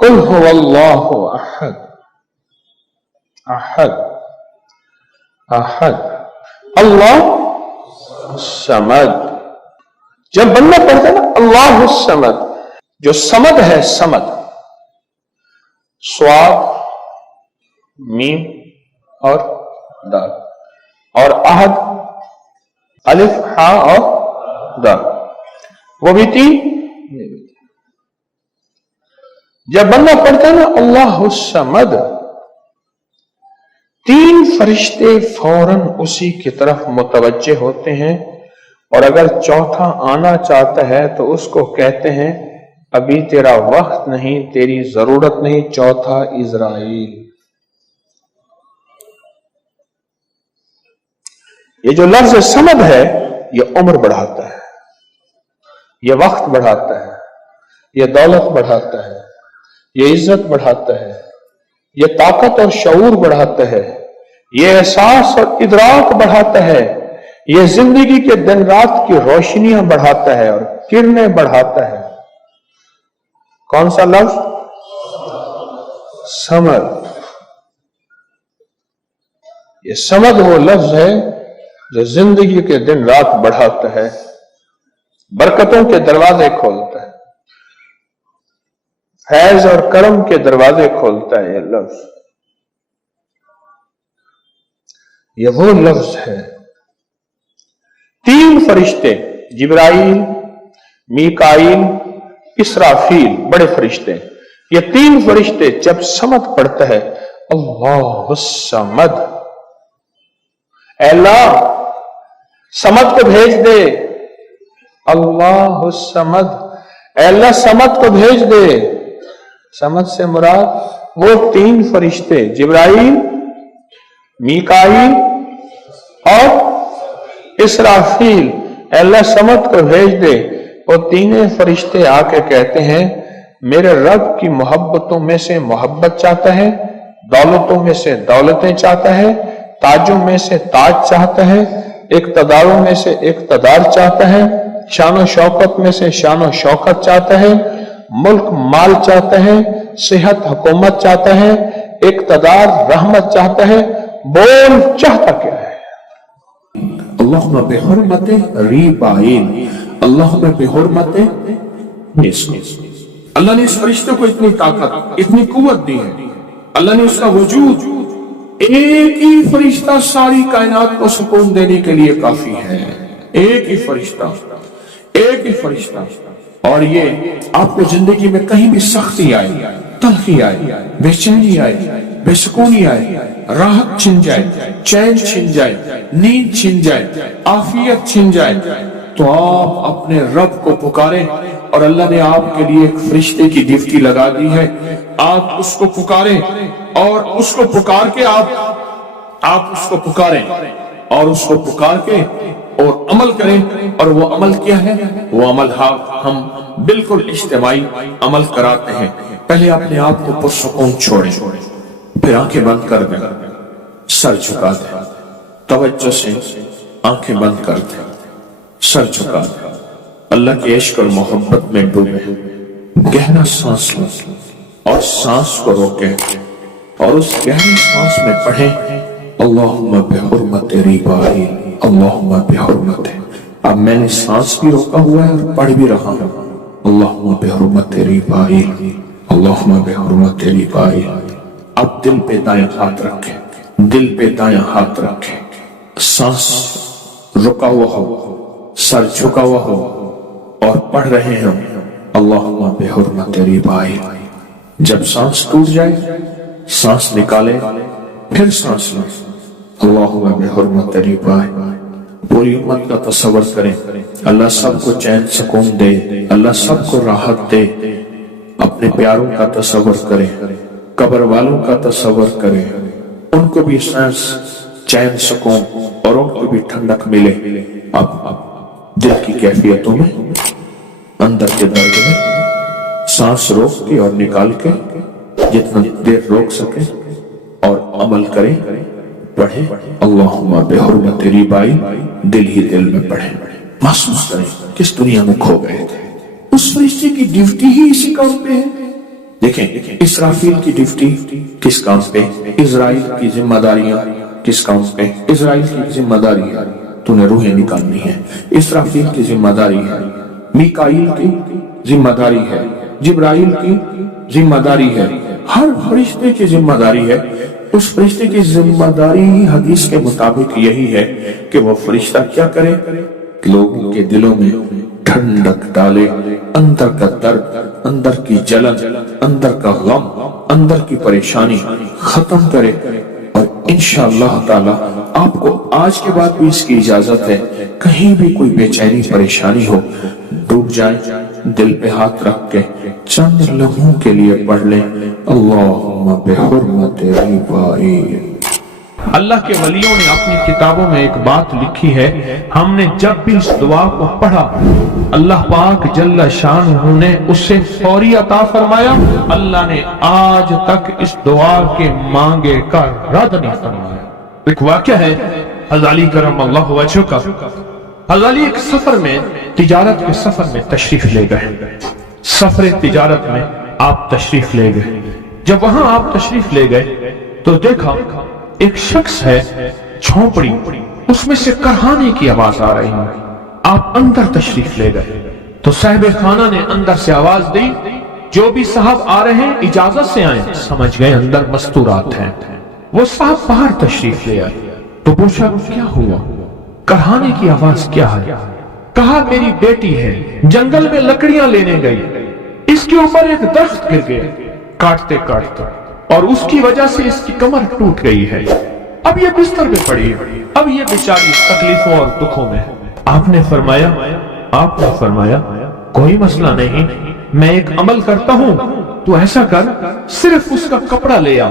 قل هو اللہ احد احد احد اللہ الصمد. جب بندہ پڑھتا ہے نا اللہ الصمد، جو صمد ہے، صمد صاد میم اور دال، اور احد الف ہاء اور دال، وہ بھی تین. جب بندہ پڑھتا ہے نا اللہ الصمد، تین فرشتے فوراً اسی کی طرف متوجہ ہوتے ہیں، اور اگر چوتھا آنا چاہتا ہے تو اس کو کہتے ہیں ابھی تیرا وقت نہیں، تیری ضرورت نہیں، چوتھا اسرائیل. یہ جو لفظ صمد ہے یہ عمر بڑھاتا ہے، یہ وقت بڑھاتا ہے، یہ دولت بڑھاتا ہے، یہ عزت بڑھاتا ہے، یہ طاقت اور شعور بڑھاتا ہے، یہ احساس اور ادراک بڑھاتا ہے، یہ زندگی کے دن رات کی روشنیاں بڑھاتا ہے اور کرنیں بڑھاتا ہے. کون سا لفظ؟ صمد. یہ صمد وہ لفظ ہے جو زندگی کے دن رات بڑھاتا ہے، برکتوں کے دروازے کھولتا ہے، فیض اور کرم کے دروازے کھولتا ہے. یہ لفظ، یہ وہ لفظ ہے. تین فرشتے جبرائیل، میکائیل، اسرافیل، بڑے فرشتے، یہ تین فرشتے جب صمد پڑھتا ہے اللہ الصمد، اے اللہ صمد کو بھیج دے، اللہ الصمد، اے اللہ صمد کو بھیج دے. صمد سے مراد وہ تین فرشتے جبرائیل، میکائیل اور اسرافیل. اے اللہ صمد کو بھیج دے. وہ تینوں فرشتے آ کے کہتے ہیں میرے رب کی محبتوں میں سے محبت چاہتا ہے، دولتوں میں سے دولتیں چاہتا ہے، تاجوں میں سے تاج چاہتا ہے، اقتداروں میں سے اقتدار چاہتا ہے، شان و شوکت میں سے شان و شوکت چاہتا ہے، ملک مال چاہتا ہے، صحت حکومت چاہتا ہے، اقتدار رحمت چاہتا ہے. بول چاہتا کیا ہے؟ اللہم بحرمت ریبائن، اللہم بحرمت نسو. اللہ نے اس فرشتے کو اتنی طاقت، اتنی قوت دی ہے. اللہ نے اس کا وجود، ایک ہی فرشتہ ساری کائنات کو سکون دینے کے لیے کافی ہے. ایک ہی فرشتہ، ایک ہی فرشتہ. اور یہ آپ کو زندگی میں کہیں بھی سختی آئے، تلخی آئے، بے چینی آئے، بے سکونی آئے، راحت چھن جائے، چین چھن جائے، نیند چھن جائے، عافیت چھن جائے، تو آپ اپنے رب کو پکاریں. اور اللہ نے آپ کے لیے ایک فرشتے کی ڈیوٹی لگا دی ہے. آپ اس کو پکاریں اور اس کو پکار کے آپ اس کو پکاریں اور اس کو پکار کے اور عمل کریں. اور وہ عمل کیا ہے؟ وہ عمل ہم بالکل اجتماعی عمل کراتے ہیں. پہلے اپنے آپ کو پرسکون چھوڑیں، پھر آنکھیں بند کر دیں، سر جھکا دیں، توجہ سے آنکھیں بند کر دیں، سر جھکا دیں، اللہ کے عشق اور محبت میں ڈوبیں. گہرا سانس لیں اور سانس کو روکیں اور اس گہری سانس میں پڑھیں اللہم بحرمت ریبائی، اللہم بحرمت. اب میں نے سانس بھی روکا ہوا ہے اور پڑھ بھی رہا ہوں اللہم بحرمت ریبائی، اللہم بحرمت ریبائی. اب دل پہ دائیں ہاتھ رکھیں، دل پہ دائیں ہاتھ رکھیں، سانس رکا ہوا ہو، سر جھکا ہوا ہو اور پڑھ رہے ہیں اللہم بحرمت ریبائی. جب سانس ٹوٹ جائے سانس نکالے، پھر سانس لیں اللہم بحرمت ریبائی. پوری امت کا تصور کریں، اللہ سب کو چین سکون دے، اللہ سب کو راحت دے. اپنے پیاروں کا تصور کریں، قبر والوں کا تصور کریں، ان کو بھی سانس چین سکون اور ان کو بھی ٹھنڈک ملے. اب دل کی کیفیتوں میں، اندر کے درد میں سانس روک کے اور نکال کے جتنا دیر روک سکے اور عمل کریں. پڑھیں اللہم بحرمت ریبائی، دل ہی دل میں پڑھیں. محسوس کریں کس دنیا میں کھو گئے تھے. اس فرشتے کی ڈیوٹی ہی اسی کام پہ ہے. देखें इसराफील की ड्यूटी किस काम पे, इजराइल की जिम्मेदारियां किस काम पे। इजराइल की जिम्मेदारी है तूने रूहें निकालनी है, इसराफील की जिम्मेदारी है, मीकाईल की जिम्मेदारी है, जिब्राइल की जिम्मेदारी है, हर फरिश्ते की जिम्मेदारी है। उस फरिश्ते की जिम्मेदारी हदीस के मुताबिक यही है कि वो फरिश्ता क्या करे, लोगों के दिलों में ठंडक डाले, अंदर का दर्द, अंदर की जलन, अंदर का गम, अंदर की परेशानी खत्म करे। और इंशाअल्लाह ताला आपको आज के बाद भी इसकी इजाजत है, कहीं भी कोई बेचैनी परेशानी हो, डूब जाए, दिल पे हाथ रख के चंद लम्हों के लिए पढ़ लें, अल्लाहुम्मा बिहुर्मति रिबाई। अल्लाह के वलियों ने अपनी किताबों में एक बात लिखी है, हमने जब भी इस दुआ को पढ़ा अल्लाह पाक जल्ला शान ने उससे फौरी अता फरमाया। अल्लाह ने आज तक इस दुआ के मांगे का रद्द नहीं फरमाया। एक वाक़या है हज़रत अली करमल्लाहु वजहू का। हज़रत अली एक सफर में, तिजारत के सफर में तशरीफ ले गए। सफर तिजारत में आप तशरीफ ले गए। जब वहां आप तशरीफ ले गए तो देखा एक शख्स है, झोंपड़ी, उसमें से करहाने की आवाज आ रही है। आप अंदर तशरीफ ले गए तो साहिब खाना ने अंदर से आवाज दी, जो भी साहब आ रहे हैं इजाजत से आए। समझ गए अंदर मस्तूरात हैं। वो साहब बाहर तशरीफ ले आए तो पूछा क्या हुआ, करहाने की आवाज क्या है। कहा मेरी बेटी है, जंगल में लकड़ियां लेने गई, इसके ऊपर एक दरख्त गिर गया काटते काटते, और उसकी वजह से इसकी कमर टूट गई है। अब ये बिस्तर पे पड़ी है, अब ये बेचारी तकलीफों और दुखों में है। आपने फरमाया कोई मसला नहीं, मैं एक अमल करता हूं, तू ऐसा कर, सिर्फ उसका कपड़ा ले आ।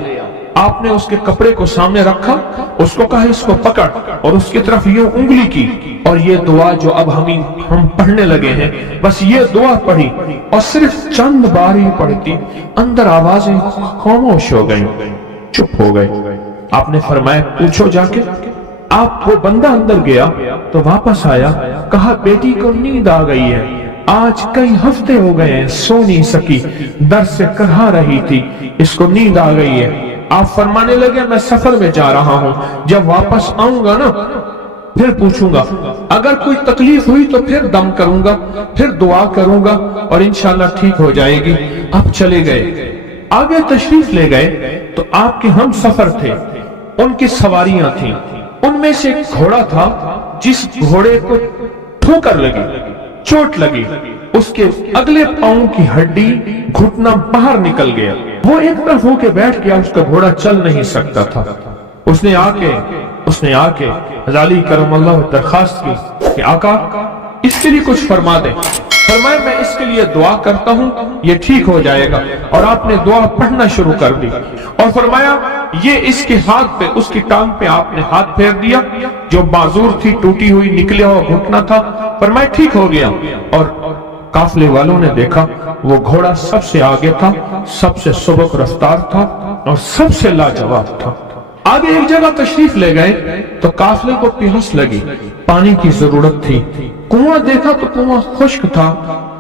आपने उसके कपड़े को सामने रखा, उसको कहा इसको पकड़, और उसकी तरफ यूं उंगली की, और ये दुआ जो अब हम पढ़ने लगे हैं, बस ये दुआ पढ़ी, और सिर्फ चंद बार ही पढ़ती, अंदर आवाजें खामोश हो गई, चुप हो गए। आपने फरमाया पूछो जाके। आप वो बंदा अंदर गया तो वापस आया, कहा बेटी को नींद आ गई है, आज कई हफ्ते हो गए हैं, सो नहीं सकी, दर्द से करहा रही थी, इसको नींद आ गई है। आप फरमाने लगे मैं सफर में जा रहा हूं, जब वापस आऊंगा ना फिर पूछूंगा, अगर कोई तकलीफ हुई तो फिर दम करूंगा, फिर दुआ करूंगा और इंशाल्लाह ठीक हो जाएगी। आप चले गए, आगे तशरीफ ले गए तो आपके हम सफर थे, उनकी सवारियां थी, उनमें से एक घोड़ा था, जिस घोड़े को ठोकर लगी, चोट लगी, उसके अगले पांव की हड्डी, घुटना बाहर निकल गया, वो एक तरफ होके बैठ गया, उसका घोड़ा चल नहीं सकता था। उसने आके अली करमल्लाह दरखास्त की कि आका इसके लिए कुछ फरमा दे। फरमाया मैं इसके लिए दुआ करता हूँ, ये ठीक हो जाएगा। और आपने दुआ पढ़ना शुरू कर दी और फरमाया ये इसके हाथ पे, उसकी टांग पे आपने हाथ फेर दिया, जो बाजूर थी टूटी हुई, निकला हुआ घुटना था, फरमाया ठीक हो गया। और काफले वालों ने देखा वो घोड़ा सबसे आगे था, सबसे सुबक रफ्तार था और सबसे लाजवाब था। आगे एक जगह तशरीफ ले गए तो काफले को प्यास लगी, पानी की जरूरत थी, कुआं देखा तो कुआं खुश्क था।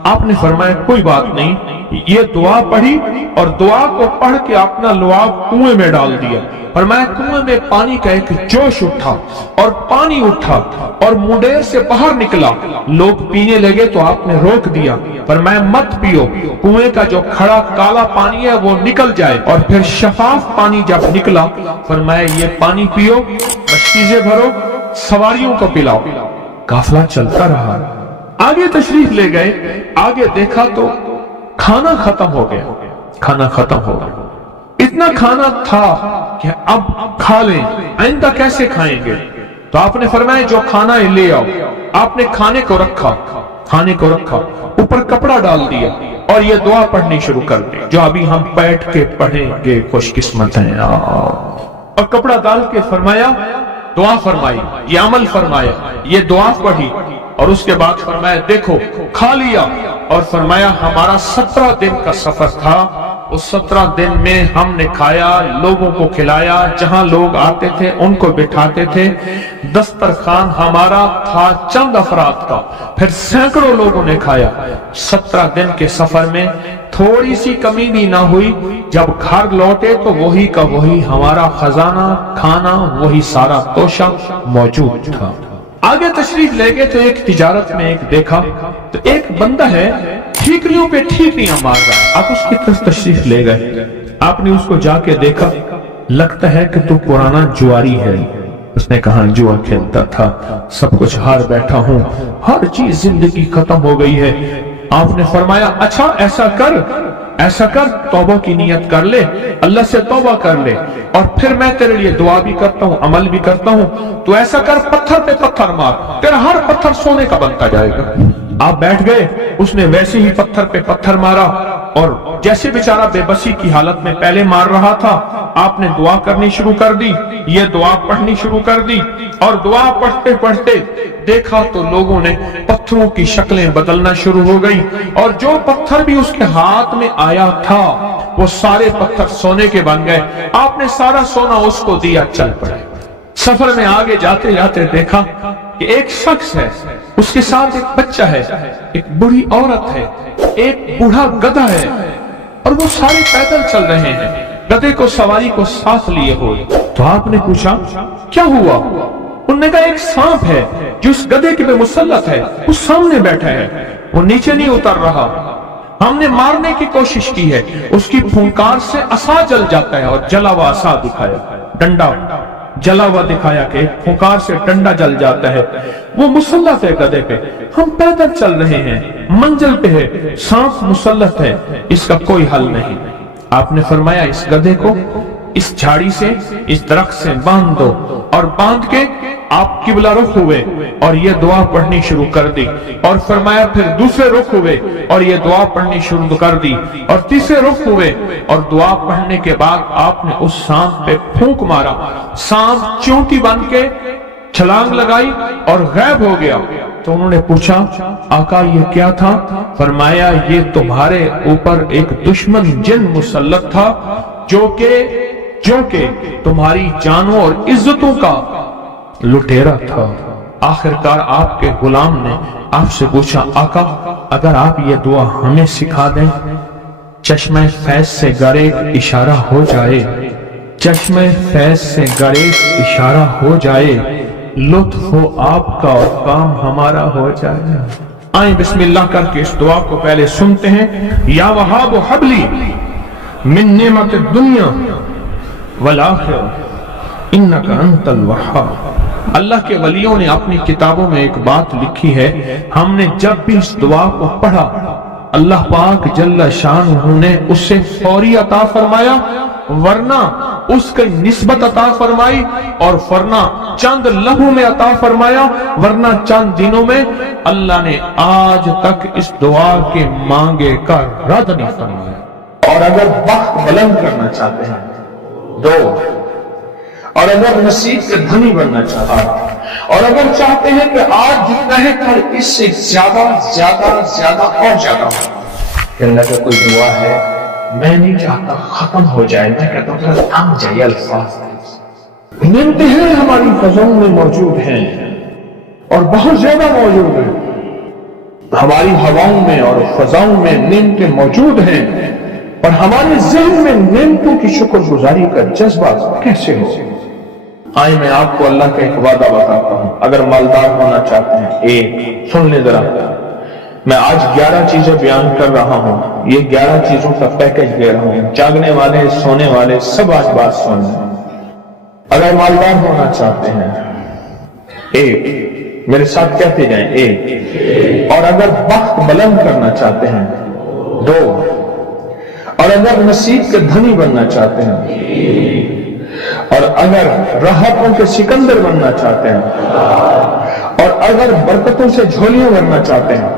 आपने फरमाया कोई बात नहीं, ये दुआ पढ़ी और दुआ को पढ़ के अपना लुआब कुएं में डाल दिया। फरमाया कुएं में पानी का एक जोश उठा और पानी उठा और मुंडेर से बाहर निकला, लोग पीने लगे तो आपने रोक दिया। फरमाया मत पियो, कुएं का जो खड़ा काला पानी है वो निकल जाए। और फिर शफाफ पानी जब निकला, फरमाया ये पानी पियो, मशकीज़ें भरो, सवारियों को पिलाओ। काफला चलता रहा, आगे तशरीफ ले गए, आगे देखा तो खाना खत्म हो गया, इतना खाना था कि अब खा लें, आइंदा कैसे खाएंगे। तो आपने फरमाया जो खाना है ले आओ। आपने खाने को रखा, ऊपर कपड़ा डाल दिया और ये दुआ पढ़नी शुरू कर दी, जो अभी हम बैठ के पढ़ेंगे, खुशकिस्मत हैं। और कपड़ा डाल के फरमाया दुआ फरमाई, ये अमल फरमाया, ये दुआ पढ़ी और उसके बाद फरमाया देखो खा लिया। और फरमाया हमारा 17 दिन का सफर था, उस 17 दिन में हमने खाया, लोगों को खिलाया, जहां लोग आते थे उनको बिठाते थे। दस्तरखान हमारा था चंद अफराद का, फिर सैकड़ों लोगों ने खाया। 17 दिन के सफर में थोड़ी सी कमी भी ना हुई। जब घर लौटे तो वही का वही हमारा खजाना, खाना, वही सारा तोशा मौजूद था। आगे तशरीफ ले गए तो एक तिजारत में एक देखा तो एक बंदा है ठीकरियों पे ठीकरियां मार रहा है। आप उसकी तरफ तशरीफ ले गए, आपने उसको जाके देखा, लगता है कि तू पुराना जुआरी है। उसने कहा जुआ खेलता था, सब कुछ हार बैठा हूं, हर चीज जिंदगी खत्म हो गई है। आपने फरमाया अच्छा ऐसा कर तौबा की नियत कर ले, अल्लाह से तौबा कर ले, और फिर मैं तेरे लिए दुआ भी करता हूँ, अमल भी करता हूँ। तो ऐसा कर, पत्थर पे पत्थर मार, तेरा हर पत्थर सोने का बनता जाएगा। आप बैठ गए, उसने वैसे ही पत्थर पे पत्थर मारा, और जैसे बेचारा बेबसी की हालत में पहले मार रहा था, आपने दुआ करनी शुरू कर दी, ये दुआ पढ़नी शुरू कर दी, और दुआ पढ़ते पढ़ते देखा तो लोगों ने पत्थरों की शक्लें बदलना शुरू हो गई, और जो पत्थर भी उसके हाथ में आया था वो सारे पत्थर सोने के बन गए। आपने सारा सोना उसको दिया, चल पड़े। सफर में आगे जाते जाते देखा कि एक शख्स है, उसके साथ एक बच्चा है, एक बूढ़ी औरत है, एक बूढ़ा गधा है, और वो सारे पैदल चल रहे हैं, गधे को सवारी को साथ लिए हुए। तो आपने पूछा क्या हुआ? उन्होंने कहा एक सांप है जो उस गधे के पे मुसल्लत है, उस सामने बैठा है, वो नीचे नहीं उतर रहा। हमने मारने की कोशिश की है, उसकी फुंकार से असा जल जाता है, और जला हुआ असा दिखाया, डंडा जला हुआ दिखाया कि फुंकार से डंडा जल जाता है। वो मुसल्लत है गधे पे, हम पैदल चल रहे हैं, मंजिल पे है, सांप मुसल्लत है, इसका कोई हल नहीं। आपने फरमाया इस गधे को इस झाड़ी से, इस दरख्त से बांध दो, और बांध के आप किबला रुख हुए और ये दुआ पढ़नी शुरू कर दी, और फरमाया फिर दूसरे रुख हुए और ये दुआ पढ़नी शुरू कर दी, और तीसरे रुख हुए, और दुआ पढ़ने के बाद आपने उस सांप पे फूंक मारा, सांप चूंटी बन के छलांग लगाई और गायब हो गया। तो उन्होंने पूछा आका ये क्या था? फरमाया ये तुम्हारे ऊपर एक दुश्मन जिन मुसल्लत था जो के तुम्हारी जानों और इज्जतों का लुटेरा था। आखिरकार आपके गुलाम ने आपसे पूछा आका अगर आप ये दुआ हमें सिखा दें, चश्मे फैज से गरेक इशारा हो जाए, चश्मे फैज से गरेक इशारा हो जाए, लुत्फ हो आपका और काम हमारा हो जाए। आए बिस्मिल्लाह करके इस दुआ को पहले सुनते हैं। या वहाब हबली मिन नेमत दुनिया वल आखिरह इन्नका अंतल वहाब। अल्लाह के वलियों ने अपनी किताबों में एक बात लिखी है, हमने जब भी इस दुआ को पढ़ा अल्लाह पाक जल्ल शानहू ने उससे फौरी अता फरमाया, वरना उसकी निस्बत अता फरमाई, और वरना चंद लम्हों में अता फरमाया, वरना चंद दिनों में। अल्लाह ने आज तक इस दुआ के मांगे का रद्द नहीं फरमाया। और अगर बख्त बुलंद करना चाहते हैं दो, और अगर नसीब के धनी बनना चाहते हैं, और अगर चाहते हैं कि आज जितना है कल इससे ज्यादा ज्यादा ज्यादा और ज्यादा हो। अल्लाह का कोई दुआ है, मैं नहीं चाहता खत्म हो जाए, मैं कहता हूँ थम जाइए अल्फाज। नियमतें हैं हमारी फज़ों में मौजूद हैं और बहुत ज्यादा मौजूद हैं, हमारी हवाओं में और फजाओं में नियमतें मौजूद हैं, और हमारे ज़हन में नियमतों की शुक्रगुजारी का जज्बा कैसे हो। आए मैं आपको अल्लाह का एक वादा बताता हूं, अगर मालदार होना चाहते हैं, एक सुन ले जरा, मैं आज 11 चीजें बयान कर रहा हूं, ये 11 चीजों का पैकेज दे रहा हूं, जागने वाले सोने वाले सब आज बात सुन लें। अगर मालदार होना चाहते हैं, एक, मेरे साथ कहते जाएं, एक, और अगर बख्त बुलंद करना चाहते हैं, दो, और अगर नसीब के धनी बनना चाहते हैं, और अगर राहतों के सिकंदर बनना चाहते हैं, और अगर बरकतों से झोलियां भरना चाहते हैं,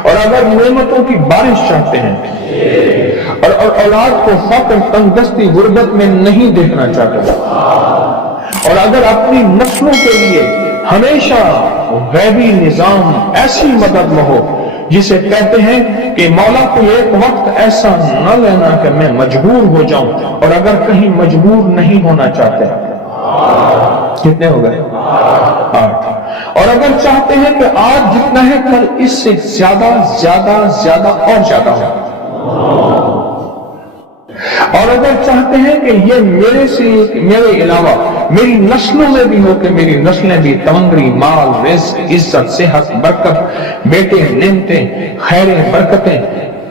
और अगर नेमतों की बारिश चाहते हैं, और औलाद को फक्र तंगदस्ती गुर्बत में नहीं देखना चाहते, और अगर अपनी नस्लों के लिए हमेशा गैबी निजाम ऐसी मदद में हो जिसे कहते हैं कि मौला को एक वक्त ऐसा न लेना कि मैं मजबूर हो जाऊं, और अगर कहीं मजबूर नहीं होना चाहते, कितने हो गए? 8। और अगर चाहते हैं कि आज जितना है कल इससे ज्यादा ज्यादा ज्यादा और ज्यादा हो, اور اگر چاہتے ہیں کہ یہ میرے علاوہ میری نسلوں میں بھی ہو کہ میری نسلیں بھی تمنگری، مال، رزق، عزت، صحت، برکت، بیٹے، نعمتیں، خیریں، برکتیں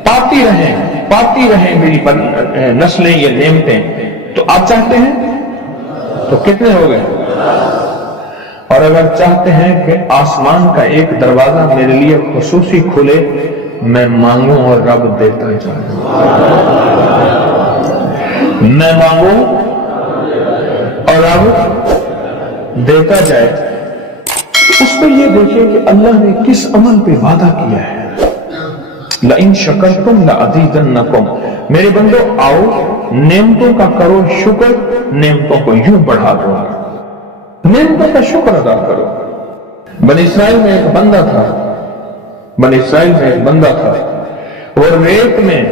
پاتی رہیں میری نسلیں یہ نعمتیں، تو آپ چاہتے ہیں تو کتنے ہو گئے؟ اور اگر چاہتے ہیں کہ آسمان کا ایک دروازہ میرے لیے خصوصی کھلے، میں مانگوں اور رب دیتا جائے، میں مانگوں اور رب دیتا جائے۔ اس پہ یہ دیکھیں کہ اللہ نے کس عمل پہ وعدہ کیا ہے، لَإِن شَكَرْتُمْ لَأَزِيدَنَّكُمْ، میرے بندو آؤ نعمتوں کا کرو شکر، نعمتوں کو یوں بڑھا دو، نعمتوں کا شکر ادا کرو۔ بنی اسرائیل میں ایک بندہ تھا، وہ ریت میں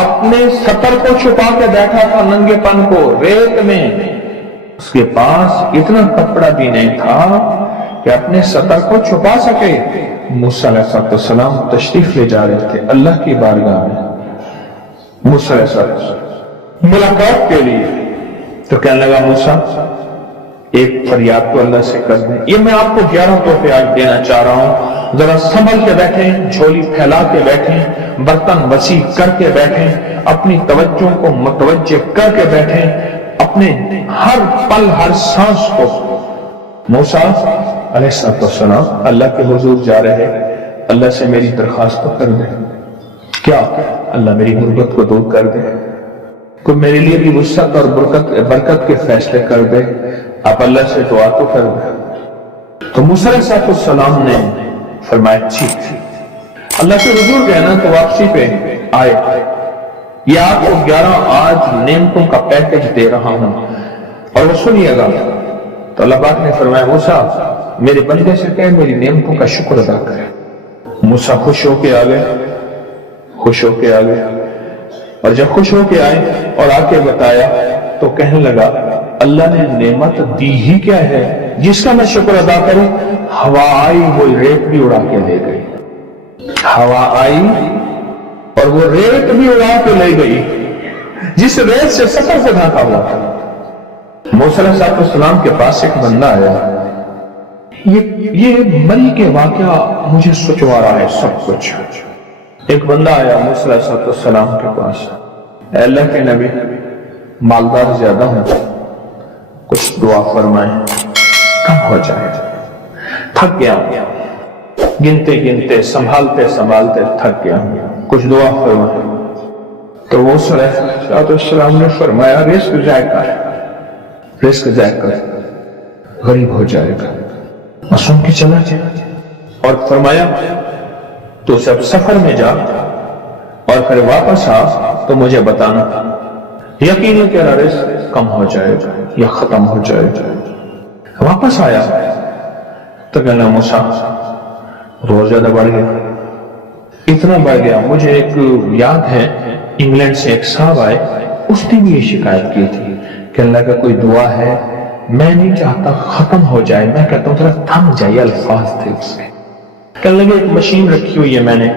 اپنے سطر کو چھپا کے بیٹھا تھا، ننگے پن کو ریت میں، اس کے پاس اتنا کپڑا بھی نہیں تھا کہ اپنے سطر کو چھپا سکے۔ موسیٰ علیہ السلام تشریف لے جا رہے تھے اللہ کی بارگاہ میں، موسیٰ علیہ السلام ملاقات کے لیے، تو کہنے لگا موسیٰ ایک فریاد تو اللہ سے کر دیں۔ یہ میں آپ کو 11 تحفے آج دینا چاہ رہا ہوں، ذرا سنبھل کے بیٹھیں، جھولی پھیلا کے بیٹھیں، برتن وسیع کر کے بیٹھیں، اپنی توجہ کو متوجہ کر کے بیٹھیں، اپنے ہر پل ہر سانس کو۔ موسیٰ علیہ السلام اللہ کے حضور جا رہے، اللہ سے میری درخواست کر دے، کیا اللہ میری غربت کو دور کر دے، کوئی میرے لیے بھی وسعت اور برکت کے فیصلے کر دے، آپ اللہ سے دعا تو کر دے۔ تو موسیٰ علیہ السلام نے فرمایا ٹھیک، اللہ کے حضور کہنا تو واپسی پہ آئے، یہ آپ کو 11 آج نعمتوں کا پیکج دے رہا ہوں اور وہ سنیے گا۔ تو اللہ پاک نے فرمایا موسیٰ میرے بندے سے کہے میری نعمتوں کا شکر ادا کرے۔ موسیٰ خوش ہو کے آ گئے، اور جب خوش ہو کے آئے اور آ کے بتایا تو کہنے لگا اللہ نے نعمت دی ہی کیا ہے جس کا میں شکر ادا کروں؟ ہوا آئی وہ ریت بھی اڑا کے لے گئی، ہوا آئی اور وہ ریت بھی اڑا کے لے گئی جس ریت سے سفر سے ڈھانکا ہوا تھا۔ موسیٰ علیہ السلام کے پاس ایک بندہ آیا، یہ مری کے واقعہ مجھے سوچوا رہا ہے سب کچھ۔ ایک بندہ آیا موسیٰ علیہ السلام کے پاس، اے اللہ کے نبی مالدار زیادہ ہوں، کچھ دعا فرمائیں کم ہو جائے، تھک گیا گنتے سنبھالتے تھک گیا، کچھ دعا فرمائیں۔ تو موسیٰ علیہ السلام نے فرمایا رزق ضائع کر غریب ہو جائے گا، مسوم کی چلا جائے، اور فرمایا تو جب سفر میں جا اور پھر واپس آ تو مجھے بتانا، یقین ہے تیرا رزق کم ہو جائے گا یا ختم ہو جائے گا۔ واپس آیا تو کہنا موسیٰ روز زیادہ بڑھ گیا، اتنا بڑھ گیا، مجھے ایک یاد ہے انگلینڈ سے ایک صاحب آئے، اس نے بھی یہ شکایت کی تھی کہ اللہ کا کوئی دعا ہے، میں نہیں چاہتا ختم ہو جائے، میں کہتا ہوں ذرا تھم جائے، الفاظ تھے اس میں۔ کہنے لگے ایک مشین رکھی ہوئی ہے میں نے،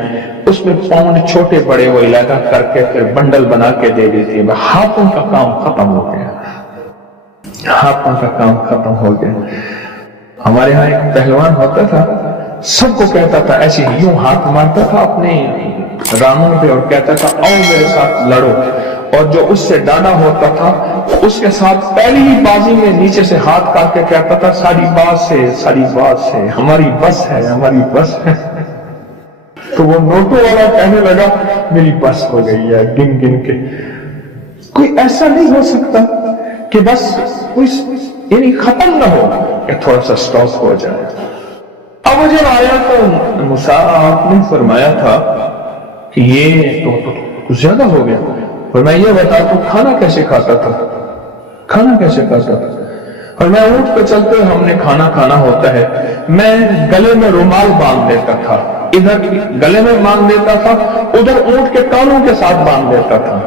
اس میں پاؤنڈ چھوٹے بڑے وہ علاقہ کر کے پھر بنڈل بنا کے دے دیتی ہے، ہاتھوں کا کام ختم ہو گیا، ہاتھوں کا کام ختم ہو گیا۔ ہمارے ہاں ایک پہلوان ہوتا تھا، سب کو کہتا تھا ایسے یوں ہاتھ مارتا تھا اپنے رانوں پہ اور کہتا تھا آؤ میرے ساتھ لڑو، اور جو اس سے ڈانا ہوتا تھا اس کے ساتھ پہلی ہی بازی میں نیچے سے ہاتھ کاٹ کے کہتا تھا ساری بات سے ہماری بس ہے۔ تو وہ نوٹوں والا کہنے لگا میری بس ہو گئی ہے، گن کے۔ کوئی ایسا نہیں ہو سکتا کہ بس یعنی ختم نہ ہو، کہ تھوڑا سا سٹاپ ہو جائے۔ اب وہ جب آیا تو موسیٰ آپ نے فرمایا تھا کہ یہ تو زیادہ ہو گیا، اور میں یہ بتا تو کھانا کیسے کھاتا تھا؟ اور میں اونٹ پہ چلتے ہم نے کھانا ہوتا ہے، میں گلے میں رومال باندھ دیتا تھا، ادھر گلے میں باندھ دیتا تھا، ادھر اونٹ کے کانوں کے ساتھ باندھ دیتا تھا،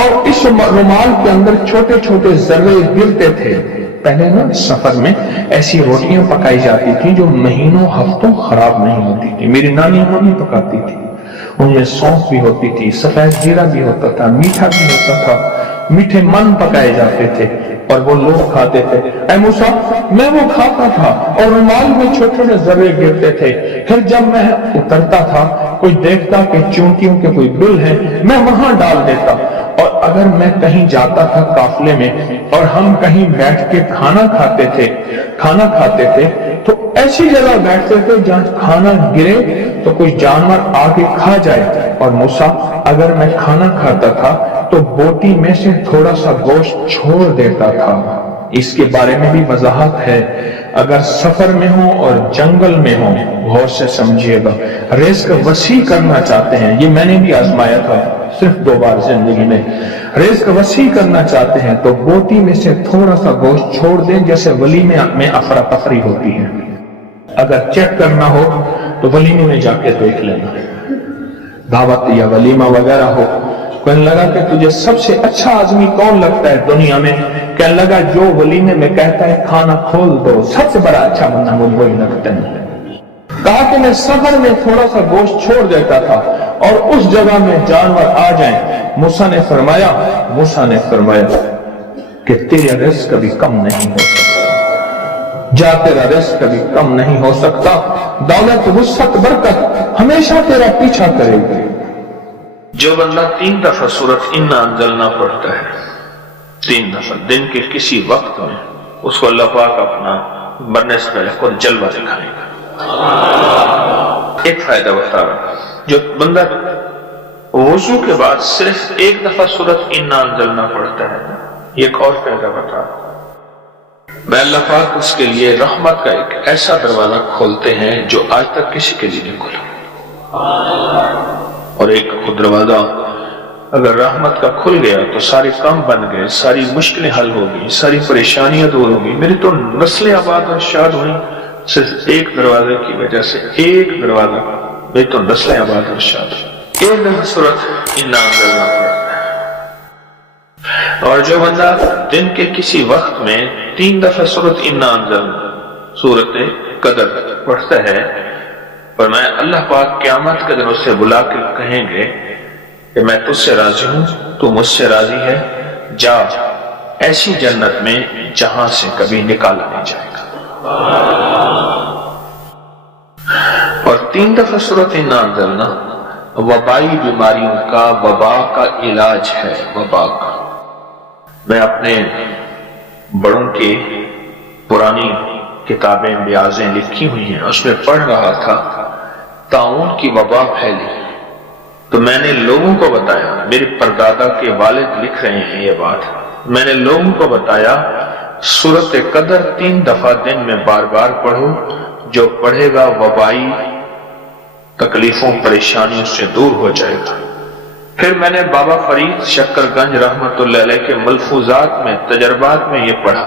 اور اس رومال کے اندر چھوٹے چھوٹے ذرے گرتے تھے۔ پہلے نا سفر میں ایسی روٹیاں پکائی جاتی تھی جو مہینوں ہفتوں خراب نہیں ہوتی تھی، میری نانی ممی پکاتی تھی، उनमें सौंफ भी होती थी, सफेद जीरा भी होता था, मीठा भी होता था, मीठे मन पकाए जाते थे और वो लोग खाते थे। ऐ मूसा, मैं वो खाता था और रुमाल में छोटे छोटे जर्रे गिरते थे। फिर जब मैं उतरता था, कोई देखता कि चूंटियों के कोई बिल है, मैं वहां डाल देता। और अगर मैं कहीं जाता था काफिले में और हम कहीं बैठ के खाना खाते थे तो ऐसी जगह बैठते थे जहां खाना गिरे तो कोई जानवर आके खा जाए। और मूसा, अगर मैं खाना खाता था तो बोटी में से थोड़ा सा गोश्त छोड़ देता था। इसके बारे में भी वजाहत है। अगर सफर में हो और जंगल में हो, गौर से समझिएगा, रिस्क वसी करना चाहते हैं, ये मैंने भी आजमाया था सिर्फ 2 बार जिंदगी में। रिस्क वसी करना चाहते हैं तो बोटी में से थोड़ा सा गोश्त छोड़ दें, जैसे वलीमे में अफरा तफरी होती है। अगर चेक करना हो तो वलीमे में जाके देख लेना, दावत या वलीमा वगैरह हो। कहने लगा कि तुझे सबसे अच्छा आदमी कौन लगता है दुनिया में? कहने लगा जो वलीमे में कहता है खाना खोल दो, सबसे बड़ा अच्छा बंदा मुझे वही लगता है। कहा कि मैं सफर में थोड़ा सा गोश्त छोड़ देता था और उस जगह में जानवर आ जाएं। मूसा ने फरमाया कि तेरा रिस्क कभी कम नहीं हो सकता, जा तेरा रिस्क कभी कम नहीं हो सकता। दौलत, वुसअत, बरकत हमेशा तेरा पीछा करेगी। जो बंदा 3 दफा सूरत इन्ना अंजलना पढ़ता है, 3 दफा दिन के किसी वक्त में, उसको अल्लाह पाक अपना मरने से पहले खुद जलवा दिखाएगा। एक फायदा बता रहा, जो बंदा वुजू के बाद सिर्फ 1 दफा सूरत इन्ना अंजलना पढ़ता है, एक और फायदा बता रहा, मैं अल्लाह पाक उसके लिए रहमत का एक ऐसा दरवाजा खोलते हैं जो आज तक किसी के लिए नहीं खुला। और एक दरवाजा अगर रहमत का खुल गया तो सारे काम बन गए, सारी मुश्किलें हल हो गई, सारी परेशानियां दूर हो गई। मेरी तो नस्लें आबाद और शाद हुई सिर्फ एक दरवाजे की वजह से। एक दरवाजा, मेरी तो नस्लें आबाद और शाद हुई। एक दफा सूरत इन्ना अंजलना पड़ता है। और जो बंदा दिन के किसी वक्त में 3 दफा सूरत इन्ना अंजलना, सूरत कदर पढ़ता है, पर मैं अल्लाह पाक क़यामत के दिन उससे बुला के कहेंगे कि मैं तुझसे राजी हूं, तू मुझसे राजी है, जा ऐसी जन्नत में जहां से कभी निकाला नहीं जाएगा। और 3 दफा सूरत इन्ना अंजलना वबाई बीमारियों का, वबा का इलाज है, वबा का। मैं अपने बड़ों की पुरानी किताबें ब्याजें लिखी हुई हैं, उसमें पढ़ रहा था ताउन की वबा फैली, तो मैंने लोगों को बताया, मेरे परदादा के वालिद लिख रहे हैं ये बात, मैंने लोगों को बताया सूरत कदर 3 दफा दिन में बार बार पढ़ो, जो पढ़ेगा वबाई तकलीफों परेशानियों से दूर हो जाएगा। फिर मैंने बाबा फरीद शक्करगंज रहमतुल्लाह अलैह के मलफूजात में, तजर्बात में ये पढ़ा